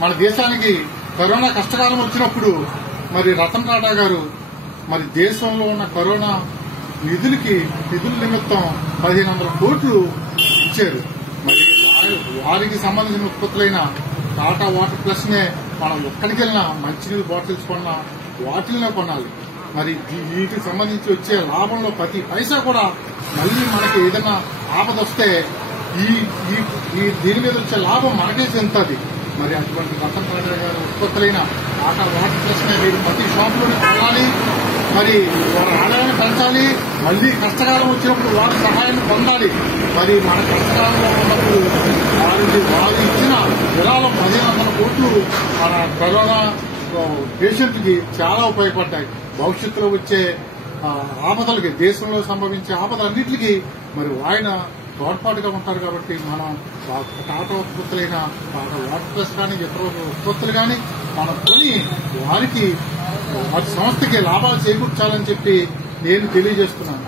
మన దేశానికి కరోనా కష్టకాలం వచ్చినప్పుడు మరి రతన్ టాటా గారు మరి దేశంలో ఉన్న కరోనా నిధుల నిమిత్తం 1500 కోట్లు ఇచ్చారు. మరి వారికి సంబంధించిన ఉత్పత్తులైన టాటా వాటర్ ప్లస్ నే మనం ఎక్కడికి వెళ్ళినా మంచినీళ్ళు బాటిల్స్ కొన్నా వాటిల్నే కొనాలి. మరి వీటికి సంబంధించి వచ్చే లాభంలో ప్రతి పైసా కూడా మళ్లీ మనకి ఏదైనా ఆపద వస్తే దీని మీద వచ్చే లాభం మనకే చెందుతుంది. మరి అటువంటి రతన్ టాటా గారి ఉత్పత్తులైన టాటా వాటర్ ప్లస్ నే మీరు ప్రతి షాపులోనే కొనాలి. మరి వారి ఆదాయాన్ని పెంచాలి. మళ్లీ కష్టకాలం వచ్చినప్పుడు వారి సహాయాన్ని పొందాలి. మరి మన కష్టకాలంలో ఉన్నప్పుడు వారు ఇచ్చిన విరాళం 1500 కోట్లు మన కరోనా పేషెంట్ కి చాలా ఉపయోగపడ్డాయి. భవిష్యత్తులో వచ్చే ఆపదలకి, దేశంలో సంభవించే ఆపదలన్నింటికి మరి ఆయన తోడ్పాటుగా ఉంటారు. కాబట్టి మనం టాటా ఉత్పత్తులైన టాటా వాటర్ ప్లస్ కానీ ఇతర ఉత్పత్తులు కానీ మనం కొని వారి సంస్థకి లాభాలు చేకూర్చాలని చెప్పి నేను తెలియజేస్తున్నాను.